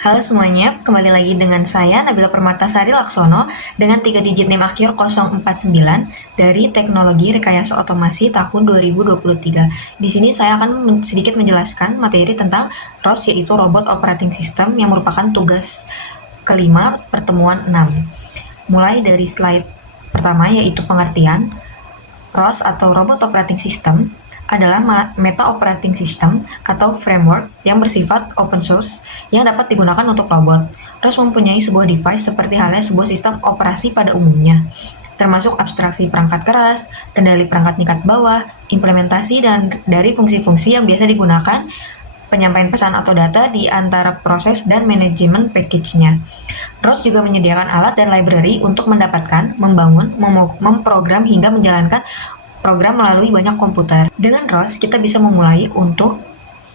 Halo semuanya, kembali lagi dengan saya Nabila Permatasari Laksono dengan 3 digit NIM akhir 049 dari Teknologi Rekayasa Otomasi tahun 2023. Di sini saya akan sedikit menjelaskan materi tentang ROS, yaitu Robot Operating System, yang merupakan tugas kelima pertemuan 6. Mulai dari slide pertama, yaitu pengertian. ROS atau Robot Operating System adalah meta operating system atau framework yang bersifat open source yang dapat digunakan untuk robot. ROS mempunyai sebuah device seperti halnya sebuah sistem operasi pada umumnya, termasuk abstraksi perangkat keras, kendali perangkat tingkat bawah, implementasi dan dari fungsi-fungsi yang biasa digunakan, penyampaian pesan atau data di antara proses dan manajemen package-nya. ROS juga menyediakan alat dan library untuk mendapatkan, membangun, memprogram hingga menjalankan program melalui banyak komputer. Dengan ROS, kita bisa memulai untuk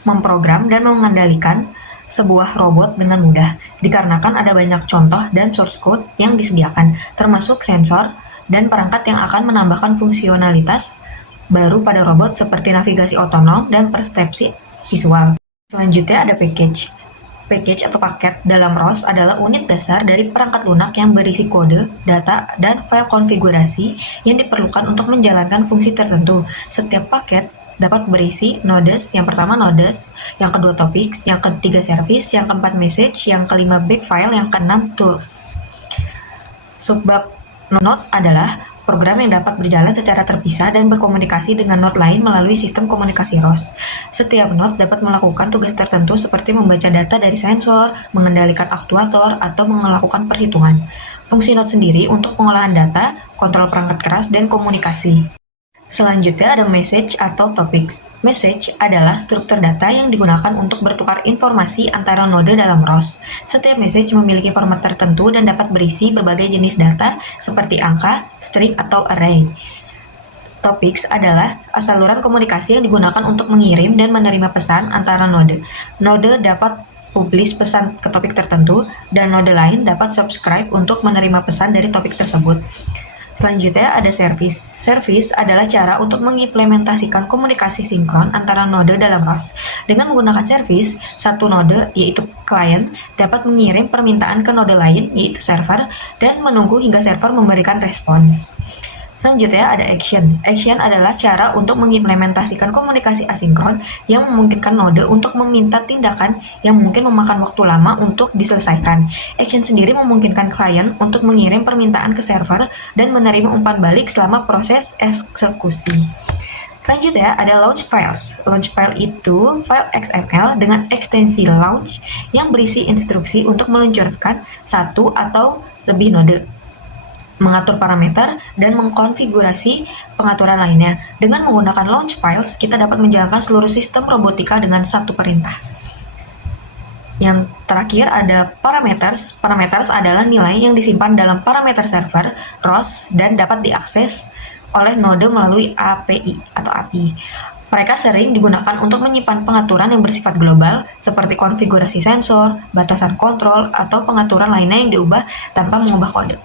memprogram dan mengendalikan sebuah robot dengan mudah, dikarenakan ada banyak contoh dan source code yang disediakan, termasuk sensor dan perangkat yang akan menambahkan fungsionalitas baru pada robot seperti navigasi otonom dan persepsi visual. Selanjutnya ada package. Package atau paket dalam ROS adalah unit dasar dari perangkat lunak yang berisi kode, data, dan file konfigurasi yang diperlukan untuk menjalankan fungsi tertentu. Setiap paket dapat berisi nodes, yang pertama nodes, yang kedua topics, yang ketiga service, yang keempat message, yang kelima backfile, yang keenam tools. Subbab node adalah program yang dapat berjalan secara terpisah dan berkomunikasi dengan node lain melalui sistem komunikasi ROS. Setiap node dapat melakukan tugas tertentu seperti membaca data dari sensor, mengendalikan aktuator, atau melakukan perhitungan. Fungsi node sendiri untuk pengolahan data, kontrol perangkat keras, dan komunikasi. Selanjutnya ada message atau topics. Message adalah struktur data yang digunakan untuk bertukar informasi antara node dalam ROS. Setiap message memiliki format tertentu dan dapat berisi berbagai jenis data seperti angka, string, atau array. Topics adalah saluran komunikasi yang digunakan untuk mengirim dan menerima pesan antara node. Node dapat publish pesan ke topik tertentu, dan node lain dapat subscribe untuk menerima pesan dari topik tersebut. Selanjutnya ada service. Service adalah cara untuk mengimplementasikan komunikasi sinkron antara node dalam ROS. Dengan menggunakan service, satu node, yaitu klien, dapat mengirim permintaan ke node lain, yaitu server, dan menunggu hingga server memberikan respon. Selanjutnya ada action. Action adalah cara untuk mengimplementasikan komunikasi asinkron yang memungkinkan node untuk meminta tindakan yang mungkin memakan waktu lama untuk diselesaikan. Action sendiri memungkinkan klien untuk mengirim permintaan ke server dan menerima umpan balik selama proses eksekusi. Selanjutnya ada launch files. Launch file itu file XML dengan ekstensi launch yang berisi instruksi untuk meluncurkan satu atau lebih node, mengatur parameter, dan mengkonfigurasi pengaturan lainnya. Dengan menggunakan launch files, kita dapat menjalankan seluruh sistem robotika dengan satu perintah. Yang terakhir ada parameters. Parameters adalah nilai yang disimpan dalam parameter server ROS dan dapat diakses oleh node melalui API atau API. Mereka sering digunakan untuk menyimpan pengaturan yang bersifat global, seperti konfigurasi sensor, batasan kontrol, atau pengaturan lainnya yang diubah tanpa mengubah kode.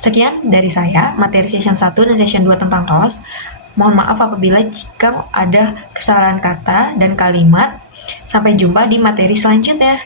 Sekian dari saya, materi session 1 dan session 2 tentang ROS. Mohon maaf apabila jika ada kesalahan kata dan kalimat. Sampai jumpa di materi selanjutnya.